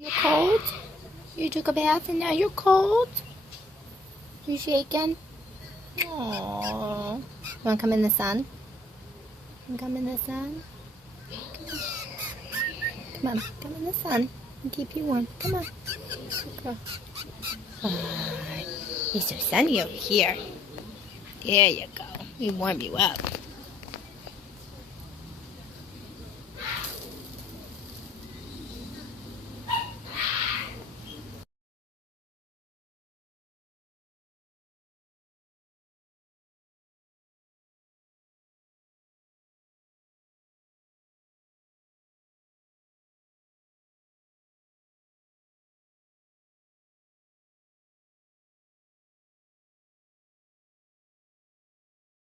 You're cold? You took a bath and now you're cold? You shaking? Aww. You wanna come in the sun? You come in the sun? Come on, come in the sun and keep you warm. Come on. Good girl. Oh, it's so sunny over here. There you go. We warm you up.